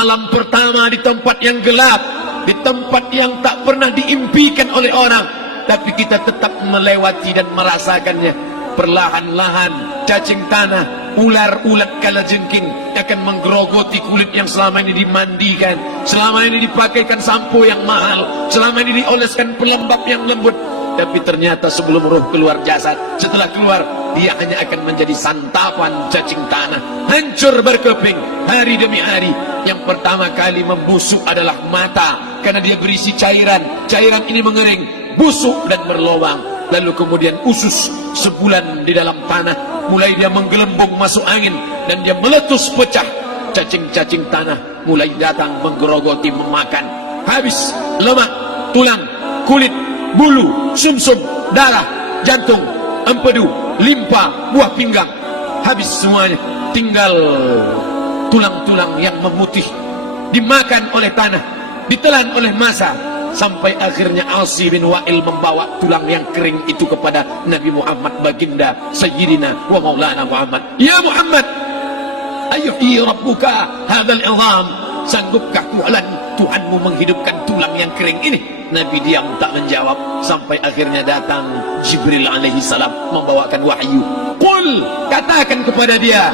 malam pertama di tempat yang gelap, di tempat yang tak pernah diimpikan oleh orang, tapi kita tetap melewati dan merasakannya. Perlahan-lahan cacing tanah, ular-ulat kalajengking akan menggerogoti kulit yang selama ini dimandikan, selama ini dipakaikan sampo yang mahal, selama ini dioleskan pelembab yang lembut. Tapi ternyata sebelum roh keluar jasad, setelah keluar, dia hanya akan menjadi santapan cacing tanah, hancur berkeping hari demi hari. Yang pertama kali membusuk adalah mata, karena dia berisi cairan. Cairan ini mengering, busuk dan berlubang. Lalu kemudian usus sebulan di dalam tanah, mulai dia menggelembung masuk angin dan dia meletus pecah. Cacing-cacing tanah mulai datang menggerogoti, memakan. Habis lemak, tulang, kulit, bulu, sumsum, darah, jantung, empedu, limpa, buah pinggang. Habis semuanya, tinggal tulang-tulang yang memutih, dimakan oleh tanah, ditelan oleh massa, sampai akhirnya Asi bin Wa'il membawa tulang yang kering itu kepada Nabi Muhammad, baginda Sayyidina wa Maulana Muhammad. Ya Muhammad, ayyuhi rabbuka hadzal izam, sanggupkah Tuhanmu menghidupkan tulang yang kering ini? Nabi diam tak menjawab, sampai akhirnya datang Jibril alaihi salam membawakan wahyu. Qul, katakan kepada dia.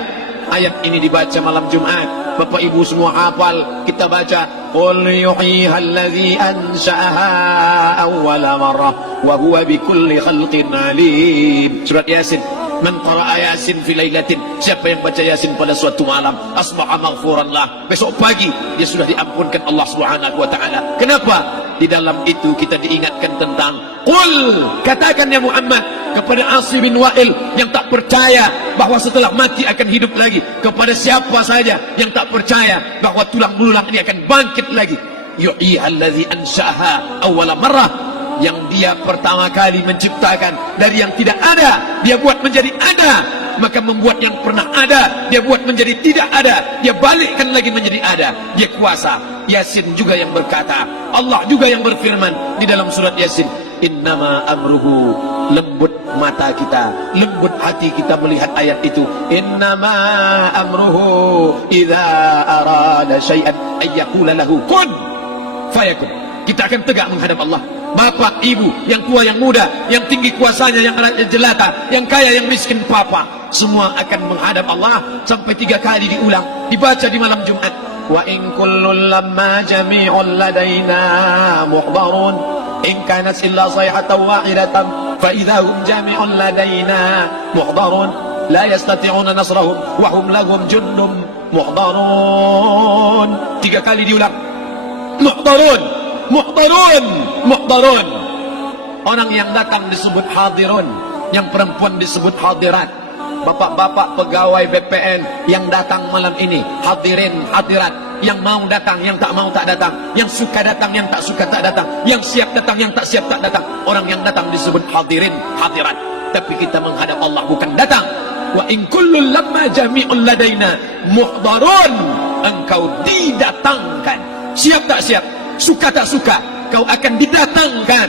Ayat ini dibaca malam Jumat. Bapak Ibu semua hafal, kita baca. Qul yuhyiha allazi ansha'aha awwala marrah wa huwa bikulli khalqin alim. Surat Yasin. Man qara'a Yasin fi lailatin, siapa yang baca Yasin pada suatu malam, asbaha maghfuran lah, besok pagi dia sudah diampunkan Allah Subhanahu wa taala. Kenapa? Di dalam itu kita diingatkan tentang qul, katakan ya Muhammad kepada Asi bin Wa'il yang tak percaya bahwa setelah mati akan hidup lagi, kepada siapa saja yang tak percaya bahwa tulang belulang ini akan bangkit lagi. Yu'ihal ladzi ansha'aha awwala marrah, yang dia pertama kali menciptakan dari yang tidak ada, dia buat menjadi ada. Maka membuat yang pernah ada, dia buat menjadi tidak ada, dia balikkan lagi menjadi ada. Dia kuasa. Yasin juga yang berkata, Allah juga yang berfirman di dalam surat Yasin, innama amruhu, lembut mata kita, lembut hati kita melihat ayat itu. Innama amruhu idza arada syai'an ayyaqula lahu kun fayakun. Kita akan tegak menghadap Allah. Bapak, ibu, yang tua, yang muda, yang tinggi kuasanya, yang jelata, yang kaya, yang miskin, papa, semua akan menghadap Allah. Sampai 3 kali diulang, dibaca di malam Jumat. Wa in kullun lamma jami'un ladaina muhdarun in kanat illa sayhatan wahidatan fa idza hum jami'un ladaina muhdarun la yastati'una nasrahum wa hum lahum jundum muhdarun. 3 kali diulang. Muhdarun, muhdarun, muhdarun. Orang yang datang disebut hadirun, yang perempuan disebut hadirat. Bapak-bapak pegawai BPN yang datang malam ini, hadirin, hadirat. Yang mau datang, yang tak mau tak datang, yang suka datang, yang tak suka tak datang, yang siap datang, yang tak siap tak datang. Orang yang datang disebut hadirin, hadirat. Tapi kita menghadap Allah bukan datang. Wa in kullun lamma jami'un ladaina muhdarun. Engkau didatangkan, siap tak siap, suka tak suka, kau akan didatangkan.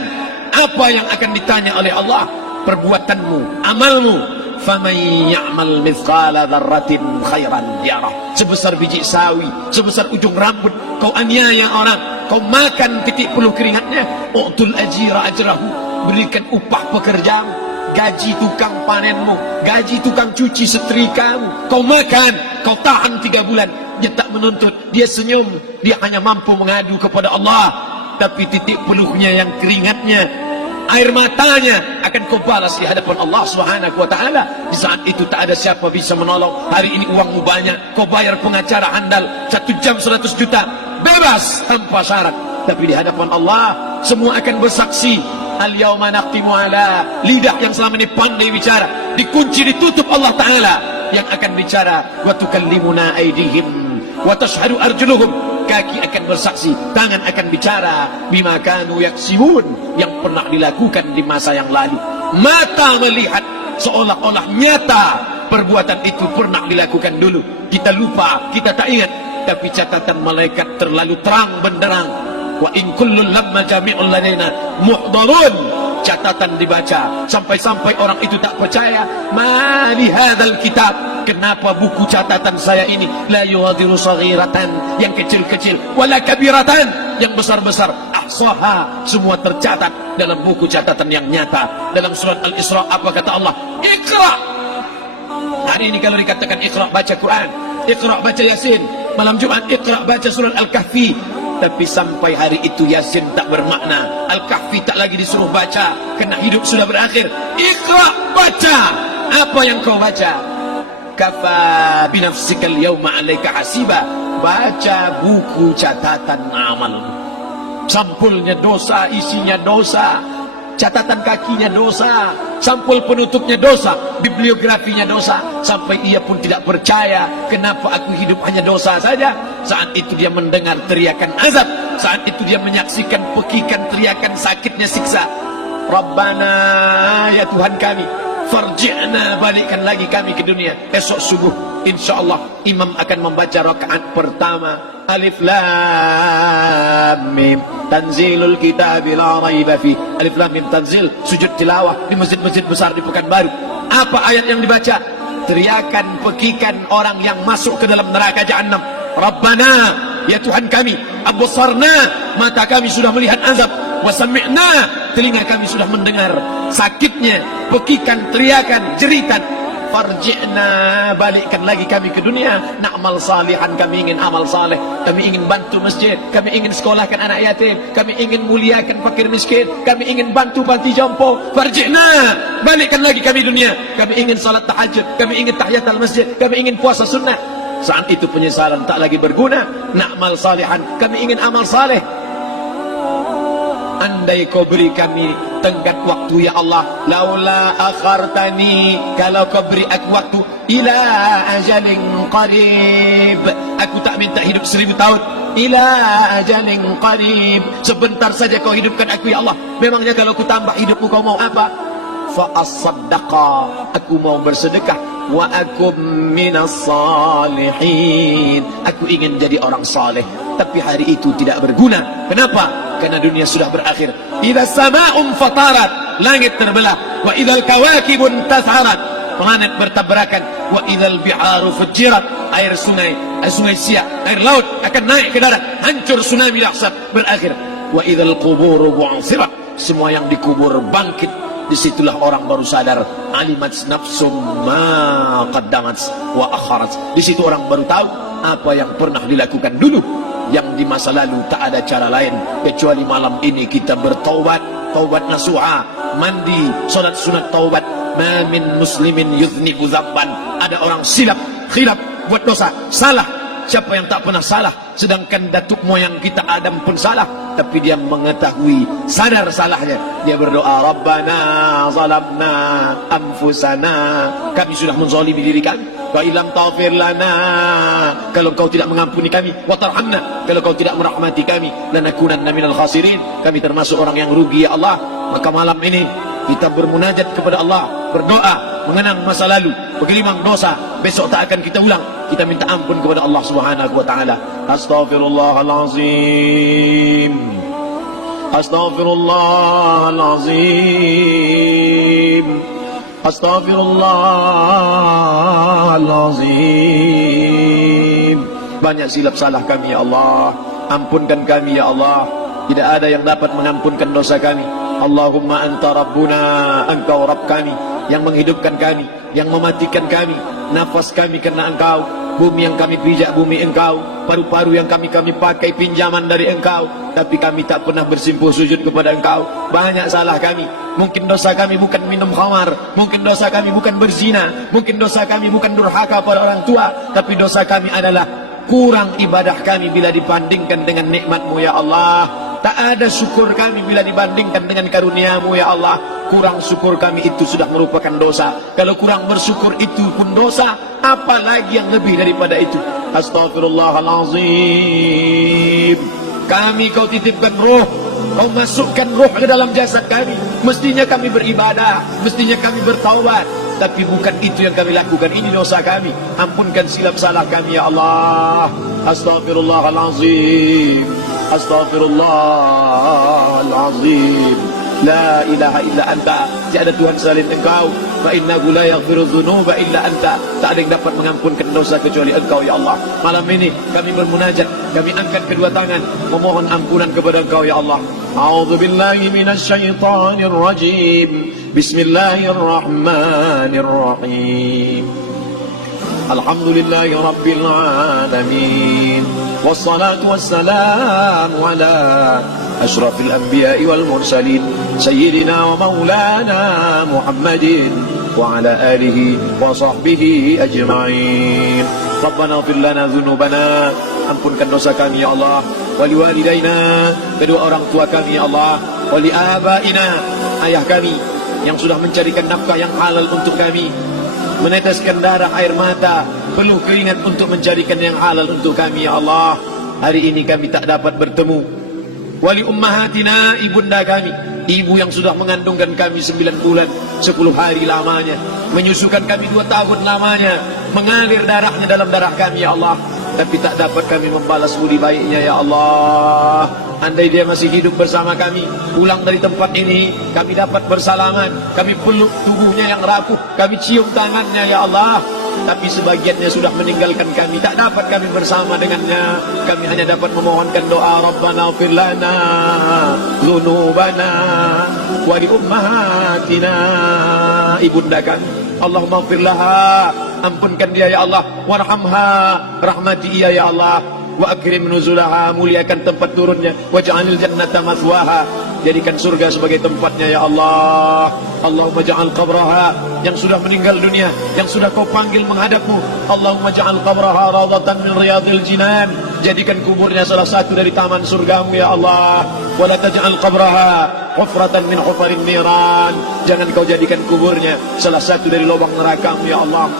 Apa yang akan ditanya oleh Allah? Perbuatanmu, amalmu. Faman ya'mal mithqala dzarratin khairan yarah. Sebesar biji sawi, sebesar ujung rambut, kau aniaya orang, kau makan titik puluh keringatnya. U'tul ajira ajrahu, berikan upah pekerjamu, gaji tukang panenmu, gaji tukang cuci setrikamu. Kau makan, kau tahan 3 bulan. Dia tak menuntut, dia senyum, dia hanya mampu mengadu kepada Allah. Tapi titik peluhnya yang keringatnya, air matanya akan kau balas di hadapan Allah Subhanahu wa taala. Di saat itu tak ada siapa bisa menolong. Hari ini uangmu banyak, kau bayar pengacara handal 1 jam 100 juta, bebas tanpa syarat. Tapi di hadapan Allah semua akan bersaksi. Al-yawma naqtimu ala, lidah yang selama ini pandai bicara dikunci, ditutup Allah taala yang akan bicara. Wa tukallimuna aydihim wa tashhadu arjuluhum, kaki akan bersaksi, tangan akan bicara. Bima kanu yaksibun, yang pernah dilakukan di masa yang lalu. Mata melihat seolah-olah nyata perbuatan itu pernah dilakukan dulu. Kita lupa, kita tak ingat. Tapi catatan malaikat terlalu terang benderang. Wa in kullun lamma jami'un ladaina muhdarun. Catatan dibaca sampai-sampai orang itu tak percaya. Ma li hadzal kitab, kenapa buku catatan saya ini la yughadiru saghiratan, yang kecil-kecil, wala kabiratan, yang besar-besar, ahsaha, semua tercatat dalam buku catatan yang nyata. Dalam surat Al-Isra apa kata Allah? Iqra. Hari ini kalau dikatakan Iqra baca Quran, Iqra baca Yasin, malam Jumat Iqra baca surat Al-Kahfi, tapi sampai hari itu Yasin tak bermakna, Al-Kahfi tak lagi disuruh baca, kerana hidup sudah berakhir. Iqra, baca. Apa yang kau baca? Kafa binafsikal yawma alaika hasiba. Baca buku catatan amalmu. Sampulnya dosa, isinya dosa, catatan kakinya dosa, sampul penutupnya dosa, bibliografinya dosa, sampai ia pun tidak percaya kenapa aku hidup hanya dosa saja. Saat itu dia mendengar teriakan azab, saat itu dia menyaksikan pekikan teriakan sakitnya siksa. Rabbana, ya Tuhan kami, farji'na, balikkan lagi kami ke dunia. Esok subuh insyaallah imam akan membaca rakaat pertama, Alif Lam Mim, tanzilul kitab la raiba fi. Alif Lam Mim tanzil, sujud tilawah di masjid-masjid besar di Pekanbaru. Apa ayat yang dibaca? Teriakan pekikan orang yang masuk ke dalam neraka Jahannam. Rabbana, ya Tuhan kami, absarna, mata kami sudah melihat azab, wa sami'na, telinga kami sudah mendengar sakitnya pekikan teriakan jeritan. Farji'na, balikkan lagi kami ke dunia, na'mal salihan, kami ingin amal saleh, kami ingin bantu masjid, kami ingin sekolahkan anak yatim, kami ingin muliakan fakir miskin, kami ingin bantu panti jompo. Farji'na, balikkan lagi kami dunia, kami ingin salat tahajud, kami ingin tahiyatul masjid, kami ingin puasa sunnah. Saat itu penyesalan tak lagi berguna. Na'mal salihan, kami ingin amal saleh. Andai kau beri kami tenggat waktu ya Allah, laula akhartani, kalau kau beri aku waktu, ila ajalin qarib, aku tak minta hidup 1000 tahun, ila ajalin qarib, sebentar saja kau hidupkan aku ya Allah. Memangnya kalau ku tambah hidupmu kau mau apa? Fa as-saddaqa, aku mau bersedekah, wa akum minas salihin, aku ingin jadi orang saleh. Tapi hari itu tidak berguna. Kenapa? Karena dunia sudah berakhir. Idza sama'un fatarat, langit terbelah, wa idzal kawakibun tasharat, planet bertabrakan, wa idzal biharu fujirat, air sungai siak, air laut akan naik ke darat, hancur, tsunami dahsyat berakhir. Wa idzal quburu bu'sirat, semua yang dikubur bangkit. Disitulah orang baru sadar, alimat nafsum ma qaddamat wa akharat. Di situ orang baru tahu apa yang pernah dilakukan dulu, yang di masa lalu tak ada cara lain kecuali malam ini kita bertaubat, taubat nasuha, mandi, salat sunat taubat. Ma min muslimin yudhnibu dzamban, ada orang silap, khilaf, buat dosa, salah. Siapa yang tak pernah salah? Sedangkan datuk moyang kita Adam pun salah, tapi dia mengetahui, sadar salahnya. Dia berdoa, Rabbana zalamna anfusana, kami sudah menzalimi diri kami. Wa ilam taghfir lana, kalau kau tidak mengampuni kami, wa tarhamna, kalau kau tidak merahmati kami, lanakunanna minal khasirin, kami termasuk orang yang rugi ya Allah. Maka malam ini kita bermunajat kepada Allah, berdoa, mengenang masa lalu, bergelimang dosa, besok tak akan kita ulang. Kita minta ampun kepada Allah Subhanahu wa taala. Astaghfirullahalazim, astaghfirullahalazim, astaghfirullahalazim. Banyak silap salah kami ya Allah, ampunkan kami ya Allah. Tidak ada yang dapat mengampunkan dosa kami. Allahumma anta rabbuna, engkau Rabb kami, yang menghidupkan kami, yang mematikan kami, nafas kami karena engkau, bumi yang kami pijak bumi engkau, paru-paru yang kami pakai pinjaman dari engkau, tapi kami tak pernah bersimpuh sujud kepada engkau. Banyak salah kami. Mungkin dosa kami bukan minum khamar, mungkin dosa kami bukan berzina, mungkin dosa kami bukan durhaka pada orang tua, tapi dosa kami adalah kurang ibadah kami bila dibandingkan dengan nikmat-Mu ya Allah. Tak ada syukur kami bila dibandingkan dengan karunia-Mu ya Allah. Kurang syukur kami itu sudah merupakan dosa. Kalau kurang bersyukur itu pun dosa, apalagi yang lebih daripada itu. Astaghfirullahalazim. Kami kau titipkan roh, kau masukkan roh ke dalam jasad kami. Mestinya kami beribadah, mestinya kami bertaubat, tapi bukan itu yang kami lakukan. Ini dosa kami. Ampunkan silap salah kami ya Allah. Astaghfirullahalazim, astaghfirullahalazim. La ilaha illa anta tiada Tuhan selain Engkau. Fa innahu la yaghfiru dzunuba illa anta. Tak ada yang dapat mengampunkan dosa kecuali Engkau ya Allah. Malam ini kami bermunajat, kami angkat kedua tangan memohon ampunan kepada Engkau ya Allah. A'udzu billahi minasyaitonir rajim. Bismillahirrahmanirrahim. Alhamdulillahi rabbil alamin. Wassalatu wassalamu ala asyrafil anbiya'i wal mursalin sayyidina wa maulana Muhammadin wa ala alihi wa sahbihi ajma'in. Rabbana ighfir lana dzunubana, ampunkan dosa kami ya Allah, wali walidaina, kedua orang tua kami ya Allah, wali abaina, ayah kami yang sudah mencarikan nafkah yang halal untuk kami, meneteskan darah air mata, peluh keringat untuk mencarikan yang halal untuk kami ya Allah. Hari ini kami tak dapat bertemu. Wali ummahatina, ibunda kami, ibu yang sudah mengandungkan kami 9 bulan 10 hari lamanya, menyusukan kami 2 tahun lamanya, mengalir darahnya dalam darah kami ya Allah, tapi tak dapat kami membalas budi baiknya ya Allah. Andai dia masih hidup bersama kami, pulang dari tempat ini, kami dapat bersalaman, kami peluk tubuhnya yang rapuh, kami cium tangannya ya Allah. Tapi sebagiannya sudah meninggalkan kami, tak dapat kami bersama dengannya. Kami hanya dapat memohonkan doa, Rabbana ighfir lana dzunubana wa li ummahatina, ibunda kami, Allahumma ighfir laha, ampunkan dia ya Allah, warhamha, rahmati ia ya Allah, wa akrim nuzulaha, muliakan tempat turunnya, waj'alil jannata mathwaha, jadikan surga sebagai tempatnya ya Allah. Allahumma ja'al qabraha, yang sudah meninggal dunia, yang sudah kau panggil menghadapmu, Allahumma ja'al qabraha rawdatan min riyadil jinan, jadikan kuburnya salah satu dari taman surgamu ya Allah. Wa la taj'al qabraha hufratan min hufarin niran, jangan kau jadikan kuburnya salah satu dari lubang nerakamu ya Allah.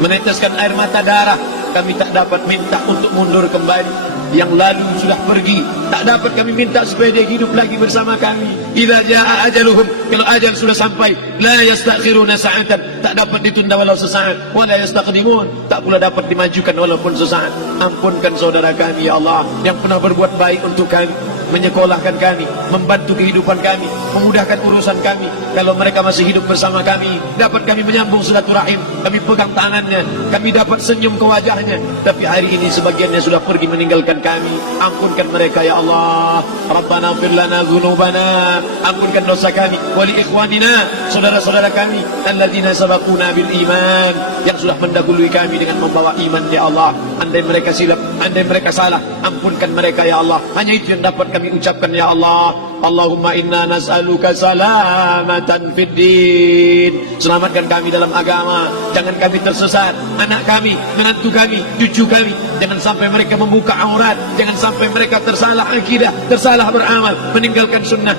Meneteskan air mata darah, kami tak dapat minta untuk mundur kembali. Yang lalu sudah pergi, tak dapat kami minta supaya dia hidup lagi bersama kami. Idza jaa ajaluhum, kalau ajal sudah sampai, la yastakhiruna sa'atan, tak dapat ditunda walau sesaat, wa la yastaqdimun, tak pula dapat dimajukan walaupun sesaat. Ampunkan saudara kami ya Allah, yang pernah berbuat baik untuk kami, menyekolahkan kami, membantu kehidupan kami, memudahkan urusan kami. Kalau mereka masih hidup bersama kami, dapat kami menyambung silaturahim, kami pegang tangannya, kami dapat senyum ke wajahnya. Tapi hari ini sebagiannya sudah pergi meninggalkan kami. Ampunkan mereka ya Allah. Rabbana ighfir lana dzunubana, ampunkan dosa kami, wali ikhwanina, saudara-saudara kami, alladzina sabaquna bil iman, yang sudah mendahului kami dengan membawa iman ya Allah. Andai mereka silap, andai mereka salah, ampunkan mereka ya Allah. Hanya itu yang dapat kami ucapkan ya Allah. Allahumma inna nas'aluka salamatan fid din, selamatkan kami dalam agama, jangan kami tersesat, anak kami, menantu kami, cucu kami, jangan sampai mereka membuka aurat, jangan sampai mereka tersalah akidah, tersalah beramal, meninggalkan sunnah.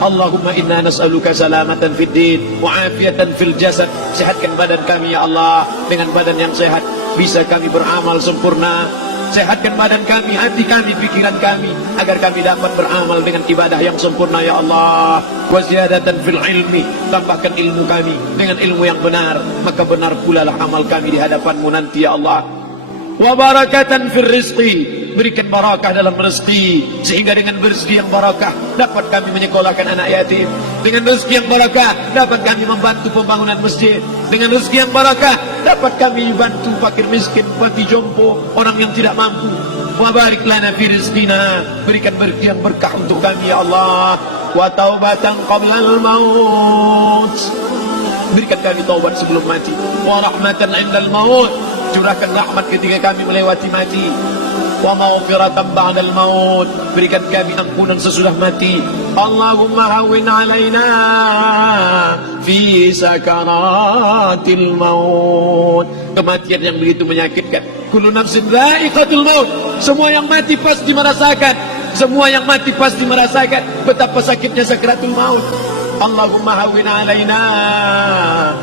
Allahumma inna nas'aluka salamatan fid din wa afiatan fil jasad, sehatkan badan kami ya Allah, dengan badan yang sehat bisa kami beramal sempurna. Sehatkan badan kami, hati kami, pikiran kami, agar kami dapat beramal dengan ibadah yang sempurna ya Allah. Wa ziyadatan fil ilmi, tambahkan ilmu kami dengan ilmu yang benar, maka benar pula lah amal kami di hadapanmu nanti ya Allah. Wa barakatan fil rizqi, berikan barakah dalam rezeki, sehingga dengan rezeki yang barakah dapat kami menyekolahkan anak yatim. Dengan rezeki yang barakah dapat kami membantu pembangunan masjid. Dengan rezeki yang barakah dapat kami bantu fakir miskin, panti jompo, orang yang tidak mampu. Wa barik lana fi rizqina, berikan rezeki yang berkah untuk kami ya Allah. Wa taubatan qabla al-maut, berikan kami taubat sebelum mati. Wa rahmatan 'indal maut, curahkan rahmat ketika kami melewati mati. Wa maghfiratan ba'dal maut, berikan kami ampunan sesudah mati. Allahumma hawwin 'alaina fi sakaratil maut, kematian yang begitu menyakitkan. Kullu nafsin dha'iqatul maut, semua yang mati pasti merasakan, semua yang mati pasti merasakan betapa sakitnya sakaratul maut. Allahumma hawwin 'alaina,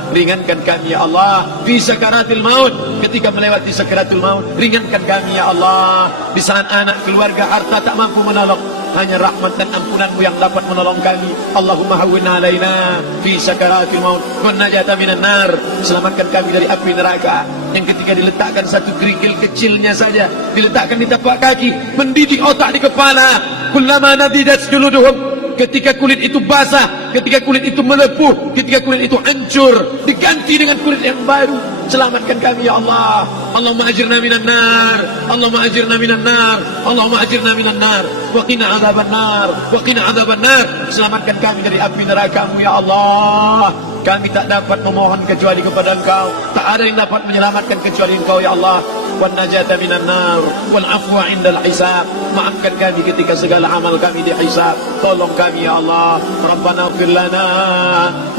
ringankan kami ya Allah fi sakaratil maut, ketika melewati sakaratul maut, ringankan kami ya Allah. Di saat anak, keluarga, harta tak mampu menolong, hanya rahmat dan ampunanmu yang dapat menolong kami. Allahumma hawwin 'alaina fi sakaratil maut wa najata minan nar, selamatkan kami dari api neraka yang ketika diletakkan satu kerikil kecilnya saja, diletakkan di tapak kaki, mendidik otak di kepala. Kullama nadidat juluduhum, ketika kulit itu basah, ketika kulit itu melepuh, ketika kulit itu hancur, diganti dengan kulit yang baru. Selamatkan kami ya Allah. Allahumma ajirna minan nar, Allahumma ajirna minan nar, Allahumma ajirna minan nar, wa qina adzaban nar, wa qina adzaban nar. Selamatkan kami dari api neraka-Mu ya Allah. Kami tak dapat memohon kecuali kepada Engkau. Tak ada yang dapat menyelamatkan kecuali Engkau ya Allah. Wan najata minan nar wal afwa indal hisab. Maafkan kami ketika segala amal kami dihisab. Tolong kami ya Allah. Rabbana ighfir lana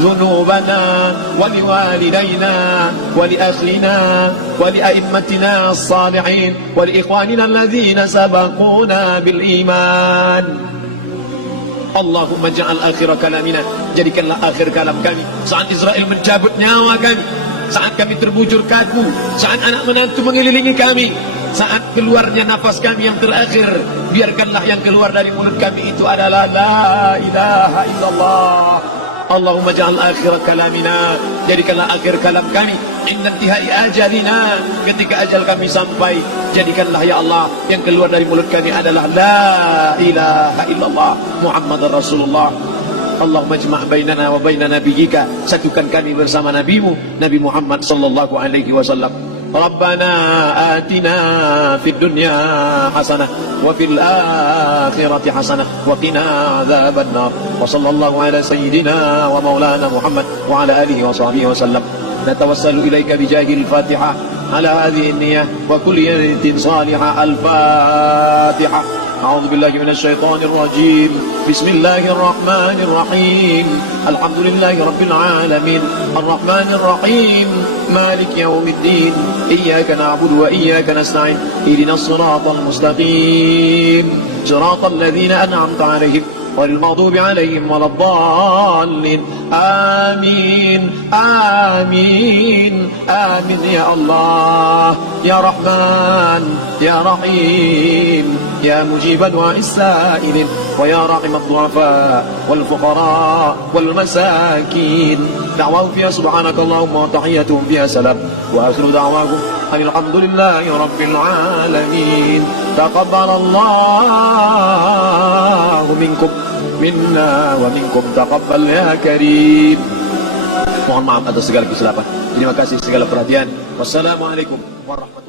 dhunubana wa liwalidayna wa li ahlina wa li a'immatina as-salihin wa li ikhwanina alladhina sabaquna bil iman. Allahumma ja'al akhir kalamina, jadikanlah akhir kalam kami saat Israel mencabut nyawa kami, saat kami terbujur kaku, saat anak menantu mengelilingi kami, saat keluarnya nafas kami yang terakhir, biarkanlah yang keluar dari mulut kami itu adalah la ilaha illallah. Allahumma ja'al akhir kalamina, jadikanlah akhir kalam kami inna intihai ajalina, ketika ajal kami sampai, jadikanlah ya Allah yang keluar dari mulut kami adalah la ilaha illallah Muhammadar Rasulullah. Allahumma jma' bainana wa baina nabiyyika, satukan kami bersama nabimu Nabi Muhammad sallallahu alaihi wasallam. Rabbana atina fid dunya hasanah wa fil akhirati hasanah wa qina adzaban nar. Wa sallallahu ala sayyidina wa maulana Muhammad wa ala alihi wa sahbihi wa sallam. Natawassalu ilaika bijahil Fatihah ala hadhihi an-niyyah wa kulli niyatin salihah. Al-Fatihah. أعوذ بالله من الشيطان الرجيم. بسم الله الرحمن الرحيم. الحمد لله رب العالمين الرحمن الرحيم مالك يوم الدين إياك نعبد وإياك نستعين اهدنا الصراط المستقيم صراط الذين أنعمت عليهم غير المغضوب عليهم ولا الضالين. آمين آمين آمين يا الله يا رحمن يا رحيم يا مجيب دعاء السائلين ويا راحم الضعفاء والفقراء والمساكين. دعواهم فيها سبحانك اللهم وتحياتهم فيها سلام وآخر دعواهم أن الحمد لله رب العالمين. تقبل الله منكم minna wa minkum taqabbal ya karim. Mohon maaf atas segala kesilapan. Terima kasih segala perhatian. Wassalamualaikum warahmatullahi wabarakatuh.